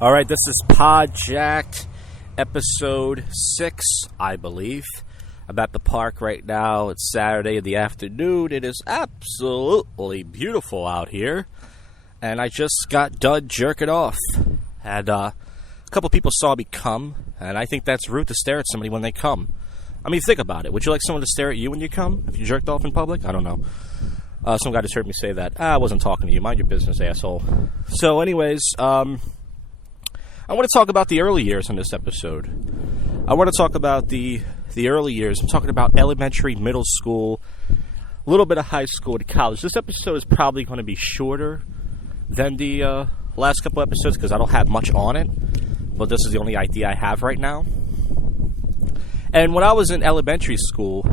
All right, this is Jak'd, episode 6, I believe. I'm at the park right now. It's Saturday in the afternoon. It is absolutely beautiful out here. And I just got done jerking off. And a couple people saw me come, and I think that's rude to stare at somebody when they come. I mean, think about it. Would you like someone to stare at you when you come, if you jerked off in public? I don't know. Some guy just heard me say that. I wasn't talking to you. Mind your business, asshole. So anyways, I want to talk about the early years in this episode. I want to talk about the early years. I'm talking about elementary, middle school, a little bit of high school and college. This episode is probably going to be shorter than the last couple episodes because I don't have much on it. But this is the only idea I have right now. And when I was in elementary school,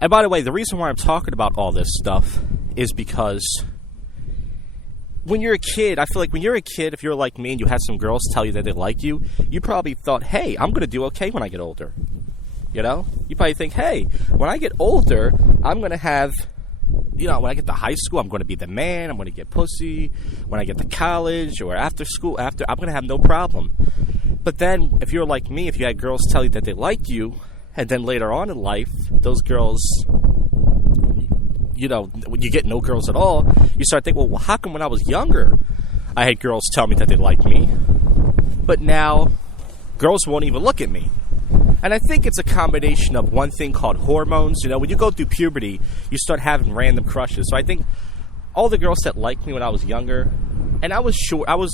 and by the way, the reason why I'm talking about all this stuff is because when you're a kid, I feel like when you're a kid, if you're like me and you had some girls tell you that they like you, you probably thought, hey, I'm going to do okay when I get older. You know? You probably think, hey, when I get older, I'm going to have, when I get to high school, I'm going to be the man, I'm going to get pussy. When I get to college or after school, I'm going to have no problem. But then, if you're like me, if you had girls tell you that they like you, and then later on in life, those girls, when you get no girls at all, you start thinking, well, how come when I was younger, I had girls tell me that they liked me, but now girls won't even look at me? And I think it's a combination of one thing called hormones. When you go through puberty, you start having random crushes. So I think all the girls that liked me when I was younger, and I was sure, I was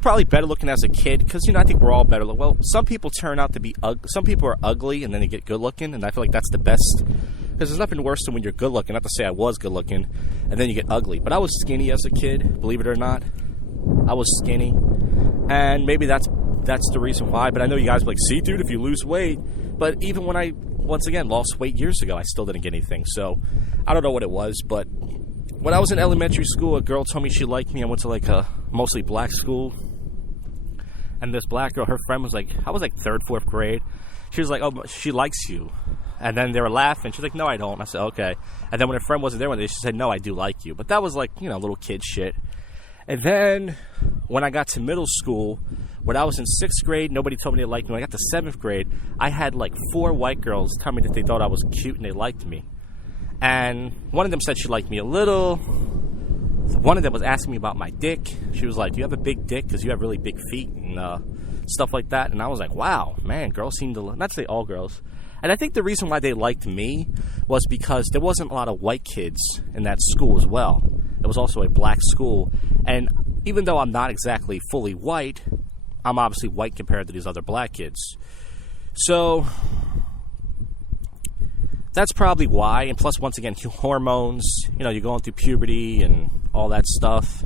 probably better looking as a kid because, I think we're all better. Well, some people turn out to be some people are ugly and then they get good looking, and I feel like that's the best. Because there's nothing worse than when you're good looking. Not to say I was good looking, and then you get ugly. But I was skinny as a kid, believe it or not. I was skinny, and maybe that's the reason why. But I know you guys are like, see, dude, if you lose weight. But even when I, once again, lost weight years ago, I still didn't get anything. So I don't know what it was. But when I was in elementary school, a girl told me she liked me. I went to like a mostly black school. And this black girl, her friend was like, I was like 3rd, 4th grade. She was like, oh, she likes you. And then they were laughing. She's like, no, I don't. I said, okay. And then when her friend wasn't there one day, she said, no, I do like you. But that was like, little kid shit. And then when I got to middle school, when I was in 6th grade, nobody told me they liked me. When I got to 7th grade, I had like 4 white girls tell me that they thought I was cute and they liked me. And one of them said she liked me a little. One of them was asking me about my dick. She was like, do you have a big dick? Because you have really big feet and stuff like that. And I was like, wow, man, girls seem to, not to say all girls. And I think the reason why they liked me was because there wasn't a lot of white kids in that school as well. It was also a black school. And even though I'm not exactly fully white, I'm obviously white compared to these other black kids. So that's probably why. And plus, once again, hormones, you're going through puberty and all that stuff.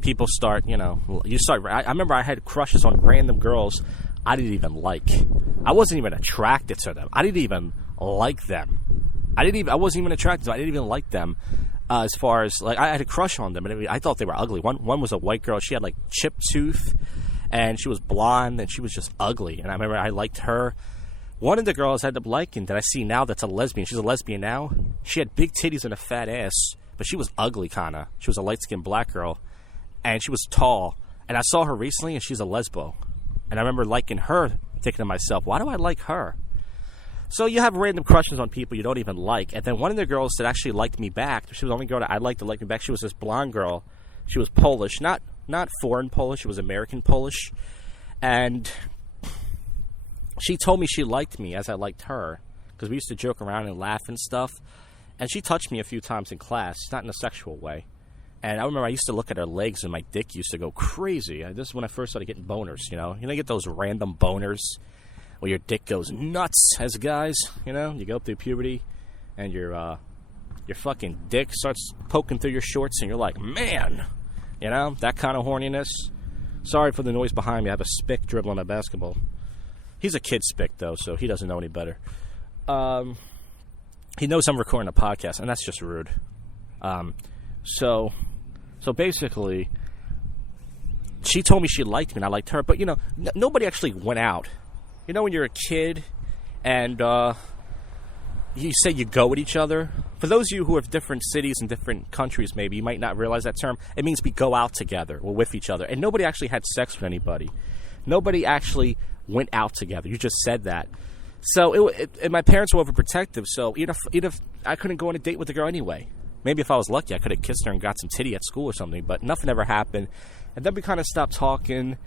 People start, I remember I had crushes on random girls I didn't even like. I wasn't even attracted to them. I didn't even like them. I wasn't even attracted to them. I didn't even like them. As far as, like, I had a crush on them. And I thought they were ugly. One was a white girl. She had, like, chipped tooth. And she was blonde. And she was just ugly. And I remember I liked her. One of the girls I ended up liking that I see now that's a lesbian. She's a lesbian now. She had big titties and a fat ass. But she was ugly, kind of. She was a light-skinned black girl. And she was tall. And I saw her recently, and she's a lesbo. And I remember liking her, thinking to myself, why do I like her? So you have random crushes on people you don't even like. And then one of the girls that actually liked me back, she was the only girl that I liked to like me back, she was this blonde girl. She was Polish, not foreign Polish, she was American Polish. And she told me she liked me as I liked her, because we used to joke around and laugh and stuff. And she touched me a few times in class, not in a sexual way. And I remember I used to look at her legs and my dick used to go crazy. This is when I first started getting boners, You get those random boners where your dick goes nuts as guys, You go through puberty and your fucking dick starts poking through your shorts and you're like, man, that kind of horniness. Sorry for the noise behind me. I have a spick dribbling a basketball. He's a kid spick, though, so he doesn't know any better. He knows I'm recording a podcast, and that's just rude. So basically, she told me she liked me, and I liked her. But, nobody actually went out. When you're a kid, and you say you go with each other. For those of you who have different cities and different countries, maybe you might not realize that term. It means we go out together. We're with each other. And nobody actually had sex with anybody. Nobody actually went out together. You just said that. So and my parents were overprotective. So even if I couldn't go on a date with the girl anyway. Maybe if I was lucky, I could have kissed her and got some titty at school or something. But nothing ever happened. And then we kind of stopped talking.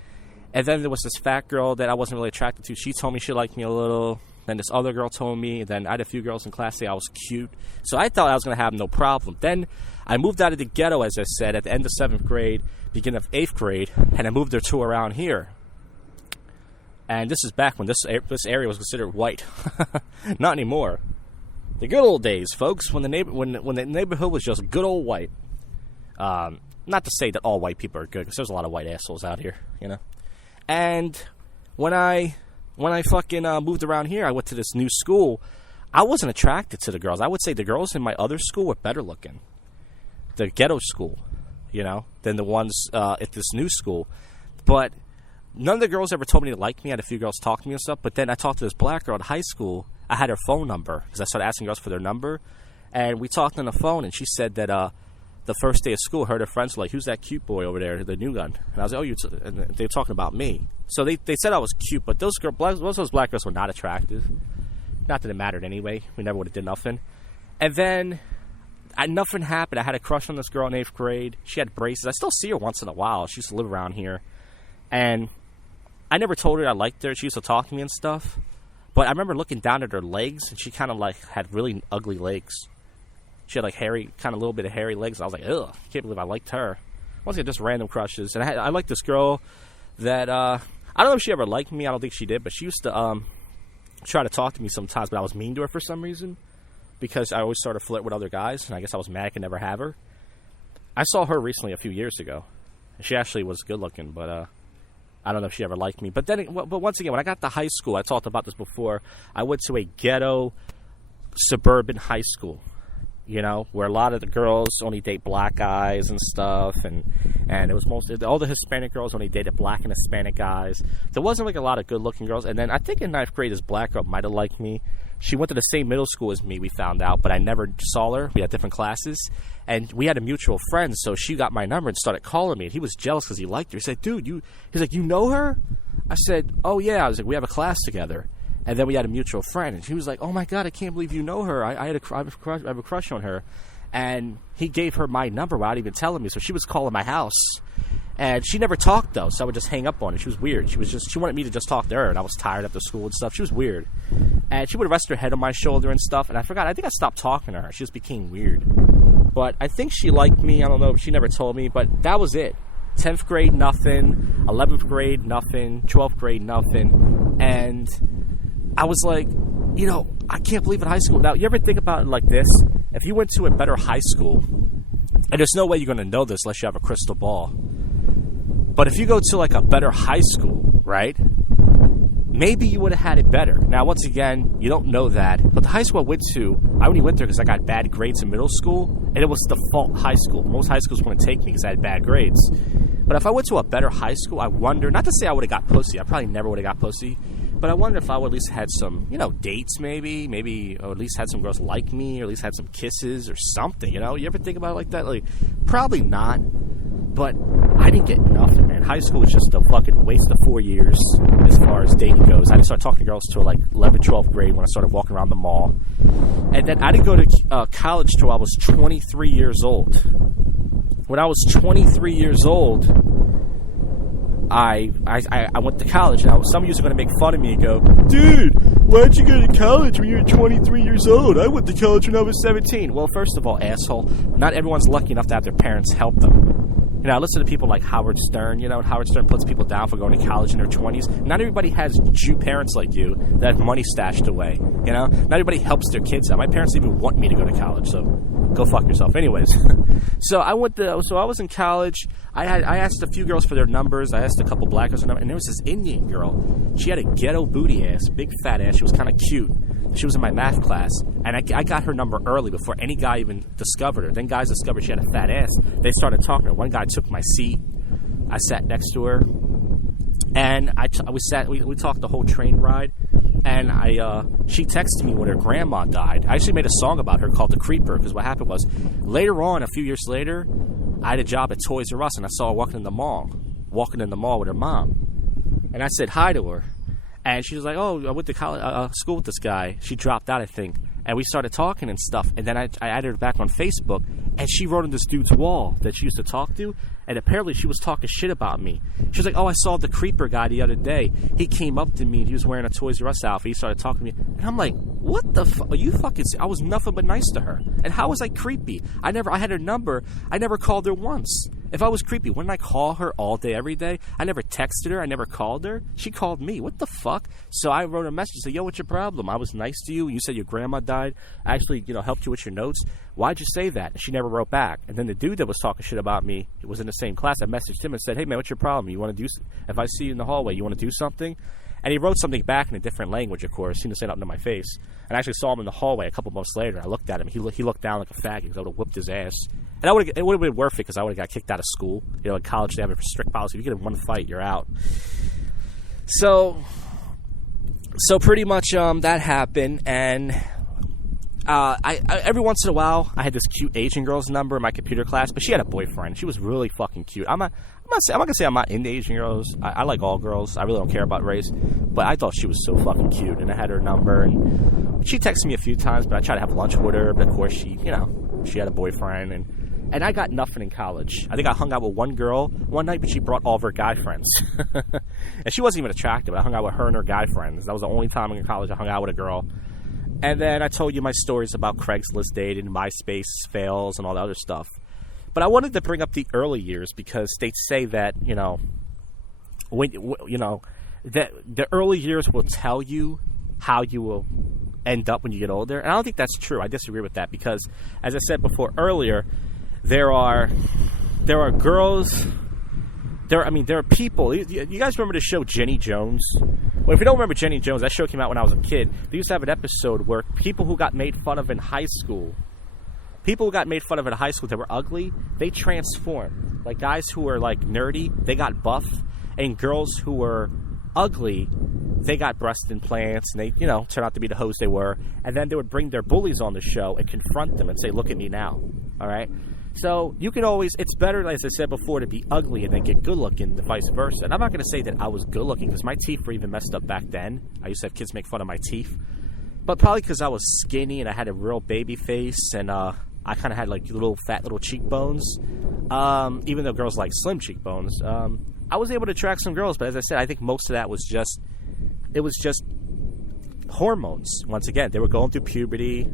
And then there was this fat girl that I wasn't really attracted to. She told me she liked me a little. Then this other girl told me. And then I had a few girls in class say I was cute. So I thought I was going to have no problem. Then I moved out of the ghetto, as I said, at the end of 7th grade, beginning of 8th grade. And I moved her to around here. And this is back when this area was considered white. Not anymore. The good old days, folks, when the neighborhood was just good old white. Not to say that all white people are good, because there's a lot of white assholes out here, you know. And when I fucking moved around here, I went to this new school. I wasn't attracted to the girls. I would say the girls in my other school were better looking. The ghetto school, you know, than the ones at this new school. But none of the girls ever told me to like me. I had a few girls talk to me and stuff. But then I talked to this black girl in high school. I had her phone number because I started asking girls for their number. And we talked on the phone, and she said that the first day of school, her friends were like, "Who's that cute boy over there, the new gun?" And I was like, "Oh, and they were talking about me." So they said I was cute, but most of those black girls were not attractive. Not that it mattered anyway. We never would have did nothing. And then nothing happened. I had a crush on this girl in 8th grade. She had braces. I still see her once in a while. She used to live around here. And I never told her I liked her. She used to talk to me and stuff. But I remember looking down at her legs, and she kind of like had really ugly legs. She had like hairy, kind of a little bit of hairy legs. I was like, ugh, can't believe I liked her. Once again, just random crushes. And I liked this girl that, I don't know if she ever liked me. I don't think she did. But she used to try to talk to me sometimes, but I was mean to her for some reason. Because I always started to flirt with other guys, and I guess I was mad I could never have her. I saw her recently a few years ago. She actually was good looking, but I don't know if she ever liked me. But then, but once again, when I got to high school, I talked about this before, I went to a ghetto suburban high school, you know, where a lot of the girls only date black guys and stuff, and it was mostly, all the Hispanic girls only dated black and Hispanic guys. There wasn't like a lot of good looking girls. And then I think in 9th grade, this black girl might have liked me. She went to the same middle school as me, we found out, but I never saw her. We had different classes, and we had a mutual friend, so she got my number and started calling me, and he was jealous because he liked her. He said, "Dude, he's like, you know her?" I said, "Oh, yeah." I was like, "We have a class together." And then we had a mutual friend, and he was like, "Oh, my God, I can't believe you know her. I have a crush on her." And he gave her my number without even telling me, so she was calling my house. And she never talked, though, so I would just hang up on her. She was weird. She wanted me to just talk to her, and I was tired after school and stuff. She was weird. And she would rest her head on my shoulder and stuff, and I forgot. I think I stopped talking to her. She just became weird. But I think she liked me. I don't know. She never told me, but that was it. 10th grade, nothing. 11th grade, nothing. 12th grade, nothing. And I was like, you know, I can't believe in high school. Now, you ever think about it like this? If you went to a better high school, and there's no way you're going to know this unless you have a crystal ball, but if you go to like a better high school, right, maybe you would have had it better. Now, once again, you don't know that. But the high school I went to, I only went there because I got bad grades in middle school, and it was default high school. Most high schools wouldn't take me because I had bad grades. But if I went to a better high school, I wonder, not to say I would have got pussy. I probably never would have got pussy. But I wonder if I would at least had some, you know, dates maybe, or at least had some girls like me, or at least had some kisses or something, you know? You ever think about it like that? Like, probably not. But I didn't get nothing, man. High school was just a fucking waste of 4 years as far as dating goes. I didn't start talking to girls till like 11th, 12th grade when I started walking around the mall. And then I didn't go to college till I was 23 years old. When I was 23 years old, I went to college. Now, some of you are going to make fun of me and go, "Dude, why'd you go to college when you were 23 years old? I went to college when I was 17. Well, first of all, asshole, not everyone's lucky enough to have their parents help them. You know, I listen to people like Howard Stern, you know, and Howard Stern puts people down for going to college in their 20s. Not everybody has Jew parents like you that have money stashed away, you know? Not everybody helps their kids out. My parents didn't even want me to go to college, so go fuck yourself. Anyways, so I was in college. I asked a few girls for their numbers. I asked a couple black girls for their numbers, and there was this Indian girl. She had a ghetto booty ass, big fat ass. She was kind of cute. She was in my math class, and I got her number early before any guy even discovered her. Then guys discovered she had a fat ass. They started talking to her. One guy took my seat. I sat next to her, and we talked the whole train ride. And she texted me when her grandma died. I actually made a song about her called The Creeper, because what happened was, later on, a few years later, I had a job at Toys R Us, and I saw her walking in the mall with her mom. And I said hi to her. And she was like, oh, I went to college, school with this guy. She dropped out, I think. And we started talking and stuff. And then I added her back on Facebook. And she wrote on this dude's wall that she used to talk to. And apparently she was talking shit about me. She was like, oh, I saw the creeper guy the other day. He came up to me and he was wearing a Toys R Us outfit. He started talking to me. And I'm like, what the fuck? Are you fucking... I was nothing but nice to her. And how was I creepy? I had her number. I never called her once. If I was creepy, wouldn't I call her all day, every day? I never texted her. I never called her. She called me. What the fuck? So I wrote a message. Said, yo, what's your problem? I was nice to you. You said your grandma died. I actually, helped you with your notes. Why'd you say that? And she never wrote back. And then the dude that was talking shit about me, it was in the same class. I messaged him and said, hey, man, what's your problem? You want to do... If I see you in the hallway, you want to do something? And he wrote something back in a different language, of course. He didn't say nothing to my face. And I actually saw him in the hallway a couple months later. I looked at him. He looked down like a faggot because I would have whipped his ass. And it would have been worth it because I would have got kicked out of school. In college, they have a strict policy. If you get in one fight, you're out. So pretty much that happened. And I every once in a while, I had this cute Asian girl's number in my computer class. But she had a boyfriend. She was really fucking cute. I'm not going to say I'm not into Asian girls. I like all girls. I really don't care about race. But I thought she was so fucking cute. And I had her number. And she texted me a few times. But I tried to have lunch with her. But, of course, she had a boyfriend. And I got nothing in college. I think I hung out with one girl one night. But she brought all of her guy friends. And she wasn't even attractive. I hung out with her and her guy friends. That was the only time in college I hung out with a girl. And then I told you my stories about Craigslist dating, MySpace fails, and all that other stuff. But I wanted to bring up the early years because they say that, that the early years will tell you how you will end up when you get older. And I don't think that's true. I disagree with that because, as I said before earlier, there are girls... There are people. You guys remember the show Jenny Jones? Well, if you don't remember Jenny Jones, that show came out when I was a kid. They used to have an episode where people who got made fun of in high school, that were ugly, they transformed. Like guys who were like nerdy, they got buff, and girls who were ugly, they got breast implants, and they, turned out to be the hoes they were. And then they would bring their bullies on the show and confront them and say, "Look at me now." All right. So you can always, it's better, as I said before, to be ugly and then get good looking than vice versa. And I'm not going to say that I was good looking because my teeth were even messed up back then. I used to have kids make fun of my teeth. But probably because I was skinny and I had a real baby face and I kind of had like fat little cheekbones. Even though girls like slim cheekbones. I was able to attract some girls, but as I said, I think most of that was just hormones. Once again, they were going through puberty.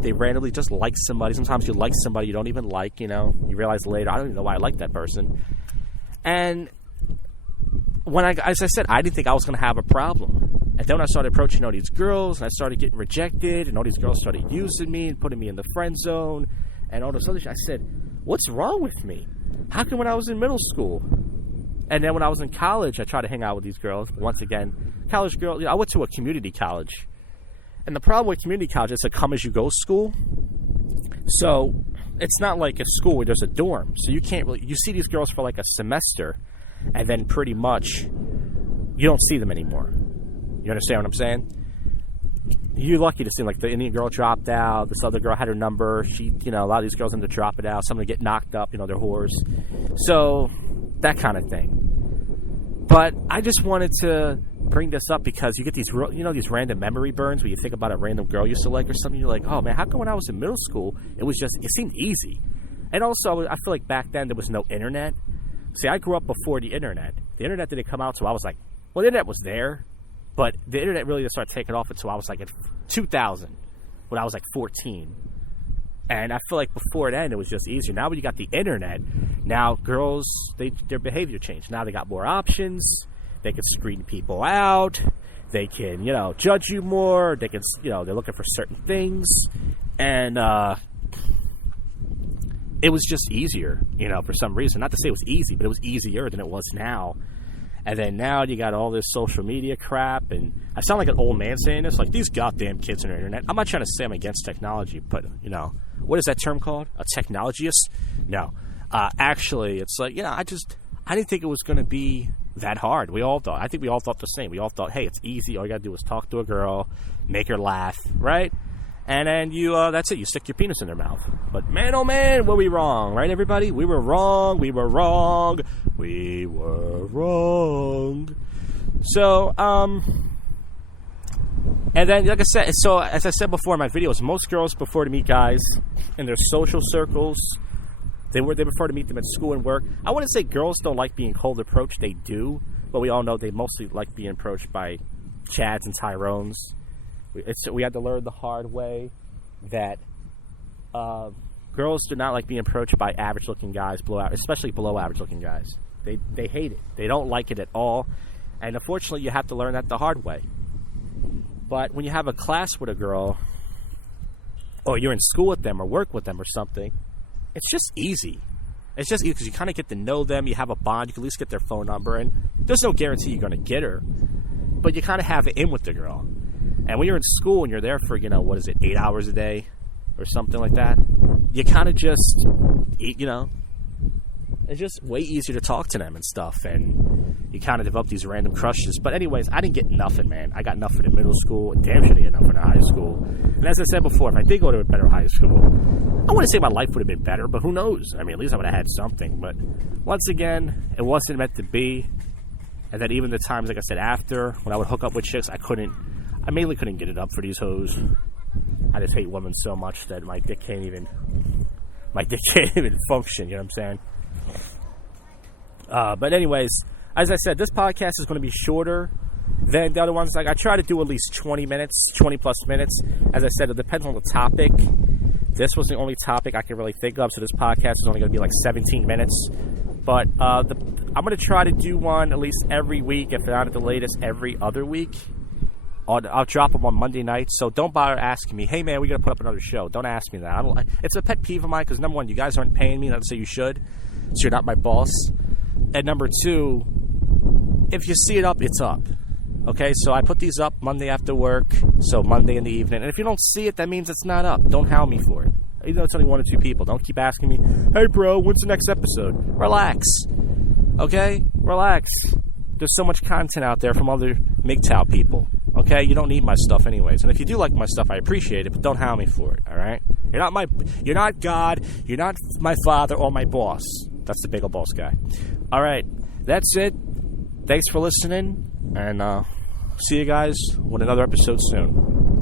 They randomly just like somebody. Sometimes you like somebody you don't even like, You realize later, I don't even know why I like that person. And as I said, I didn't think I was going to have a problem. And then when I started approaching all these girls, and I started getting rejected, and all these girls started using me and putting me in the friend zone, and all this other shit, I said, what's wrong with me? How come when I was in middle school? And then when I was in college, I tried to hang out with these girls. Once again, college girls, I went to a community college. And the problem with community college is a come-as-you-go school. So it's not like a school where there's a dorm. So you can't really... You see these girls for like a semester, and then pretty much you don't see them anymore. You understand what I'm saying? You're lucky to see, like, the Indian girl dropped out. This other girl had her number. She, a lot of these girls end up dropping out. Some of them get knocked up. They're whores. So that kind of thing. But I just wanted to bring this up because you get these, these random memory burns where you think about a random girl you used to like or something. You're like, oh man, how come when I was in middle school, it seemed easy. And also, I feel like back then there was no internet. See, I grew up before the internet. The internet didn't come out until I was like, well, the internet was there, but the internet really didn't start taking off until I was like in 2000, when I was like 14. And I feel like before then, it was just easier. Now when you got the internet, now girls, their behavior changed. Now they got more options. They can screen people out. They can, judge you more. They can, they're looking for certain things. And it was just easier, for some reason. Not to say it was easy, but it was easier than it was now. And then now you got all this social media crap. And I sound like an old man saying this. Like, these goddamn kids on the internet. I'm not trying to say I'm against technology, but, what is that term called? A technologist? No. Actually, it's like, I didn't think it was going to be that hard. We all thought. I think we all thought the same. We all thought, hey, it's easy. All you got to do is talk to a girl, make her laugh, right? And then that's it. You stick your penis in their mouth. But man, oh man, were we wrong, right, everybody? We were wrong. We were wrong. We were wrong. So, and then, like I said, so as I said before in my videos, most girls prefer to meet guys in their social circles. They prefer to meet them at school and work. I wouldn't say girls don't like being cold approached. They do, but we all know they mostly like being approached by Chads and Tyrones. We had to learn the hard way that girls do not like being approached by average-looking guys, especially below-average-looking guys. They hate it. They don't like it at all, and unfortunately, you have to learn that the hard way. But when you have a class with a girl, or you're in school with them, or work with them, or something, it's just easy. It's just easy because you kind of get to know them. You have a bond. You can at least get their phone number, and there's no guarantee you're going to get her, but you kind of have it in with the girl. And when you're in school and you're there for, 8 hours a day or something like that, you kind of just, it's just way easier to talk to them and stuff. And you kind of develop these random crushes. But anyways, I didn't get nothing, man. I got nothing in middle school. Damn sure didn't get nothing in high school. And as I said before, if I did go to a better high school, I wouldn't say my life would have been better, but who knows? I mean, at least I would have had something. But once again, it wasn't meant to be. And then even the times, like I said, after, when I would hook up with chicks, I mainly couldn't get it up for these hoes. I just hate women so much that my dick can't even function, you know what I'm saying? But anyways, as I said, this podcast is going to be shorter than the other ones. Like, I try to do at least 20 plus minutes. As I said, it depends on the topic. This was the only topic I can really think of, so this podcast is only going to be like 17 minutes. But I'm going to try to do one at least every week, if not at the latest every other week. I'll drop them on Monday nights, so don't bother asking me, hey man, we got to put up another show. Don't ask me that. It's a pet peeve of mine because, number one, you guys aren't paying me, not to say you should, so you're not my boss. And number two, if you see it up, it's up. Okay, so I put these up Monday after work, so Monday in the evening. And if you don't see it, that means it's not up. Don't hound me for it. Even though it's only 1 or 2 people. Don't keep asking me, hey bro, when's the next episode? Relax. Okay? Relax. There's so much content out there from other MGTOW people. Okay? You don't need my stuff anyways. And if you do like my stuff, I appreciate it, but don't hound me for it. Alright? You're not God. You're not my father or my boss. That's the big old boss guy. Alright. That's it. Thanks for listening. And see you guys with another episode soon.